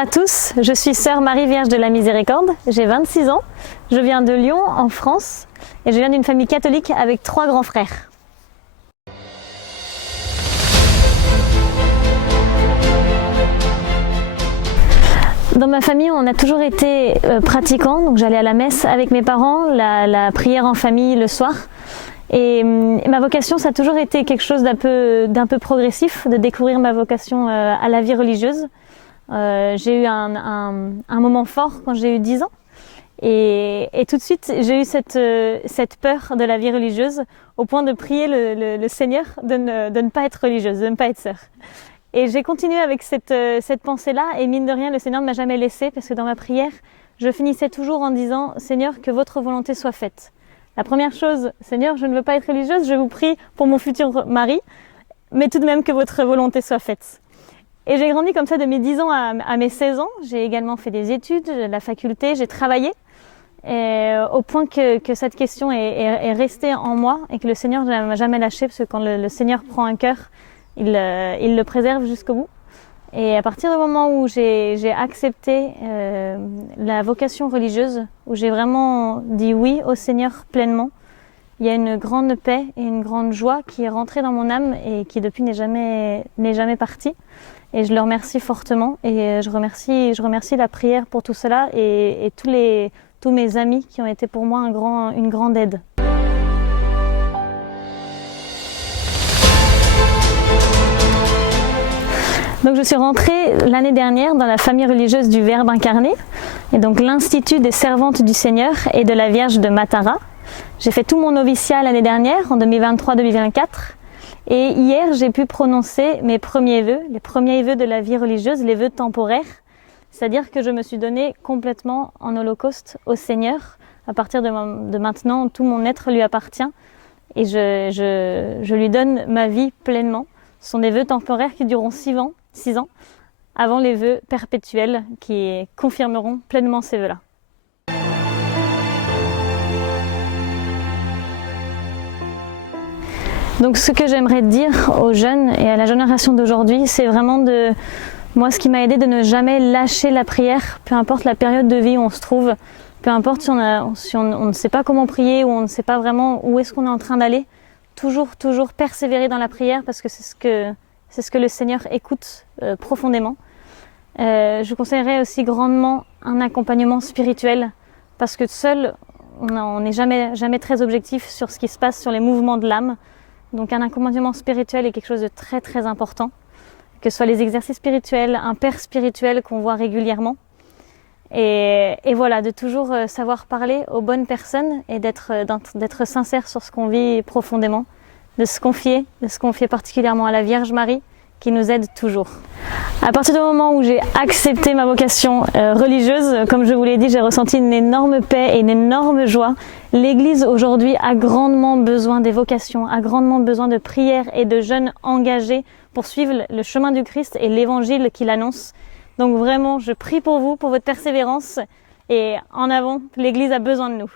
à tous, je suis sœur Marie Vierge de la Miséricorde, j'ai 26 ans, je viens de Lyon en France et je viens d'une famille catholique avec 3 grands frères. Dans ma famille, on a toujours été pratiquants, donc j'allais à la messe avec mes parents, la prière en famille le soir. Et ma vocation, ça a toujours été quelque chose d'un peu progressif, de découvrir ma vocation à la vie religieuse. J'ai eu un moment fort quand j'ai eu 10 ans et tout de suite j'ai eu cette peur de la vie religieuse au point de prier le Seigneur de ne pas être religieuse, de ne pas être sœur. Et j'ai continué avec cette pensée-là et mine de rien le Seigneur ne m'a jamais laissée parce que dans ma prière je finissais toujours en disant « Seigneur, que votre volonté soit faite ». La première chose, Seigneur, je ne veux pas être religieuse, je vous prie pour mon futur mari, mais tout de même que votre volonté soit faite. Et j'ai grandi comme ça de mes 10 ans à mes 16 ans. J'ai également fait des études, la faculté, j'ai travaillé, au point que cette question est restée en moi et que le Seigneur ne m'a jamais lâché, parce que quand le Seigneur prend un cœur, il le préserve jusqu'au bout. Et à partir du moment où j'ai accepté la vocation religieuse, où j'ai vraiment dit oui au Seigneur pleinement, il y a une grande paix et une grande joie qui est rentrée dans mon âme et qui depuis n'est jamais partie. Et je le remercie fortement et je remercie la prière pour tout cela et tous mes amis qui ont été pour moi une grande aide. Donc je suis rentrée l'année dernière dans la famille religieuse du Verbe incarné, et donc l'Institut des servantes du Seigneur et de la Vierge de Matara. J'ai fait tout mon noviciat l'année dernière, en 2023-2024, et hier j'ai pu prononcer mes premiers vœux, les premiers vœux de la vie religieuse, les vœux temporaires, c'est-à-dire que je me suis donnée complètement en holocauste au Seigneur. À partir de maintenant, tout mon être lui appartient, et je lui donne ma vie pleinement. Ce sont des vœux temporaires qui dureront 6 ans, avant les vœux perpétuels qui confirmeront pleinement ces vœux-là. Donc ce que j'aimerais dire aux jeunes et à la génération d'aujourd'hui, c'est vraiment moi ce qui m'a aidé de ne jamais lâcher la prière, peu importe la période de vie où on se trouve, peu importe si on ne sait pas comment prier ou on ne sait pas vraiment où est-ce qu'on est en train d'aller, toujours persévérer dans la prière parce que c'est ce que le Seigneur écoute profondément. Je conseillerais aussi grandement un accompagnement spirituel parce que seul, on n'est jamais très objectif sur ce qui se passe sur les mouvements de l'âme. Donc un accompagnement spirituel est quelque chose de très important, que ce soit les exercices spirituels, un père spirituel qu'on voit régulièrement. Et voilà, de toujours savoir parler aux bonnes personnes et d'être sincère sur ce qu'on vit profondément, de se confier particulièrement à la Vierge Marie qui nous aide toujours. À partir du moment où j'ai accepté ma vocation religieuse, comme je vous l'ai dit, j'ai ressenti une énorme paix et une énorme joie. L'Église aujourd'hui a grandement besoin des vocations, a grandement besoin de prières et de jeunes engagés pour suivre le chemin du Christ et l'évangile qu'il annonce. Donc vraiment, je prie pour vous, pour votre persévérance et en avant, l'Église a besoin de nous.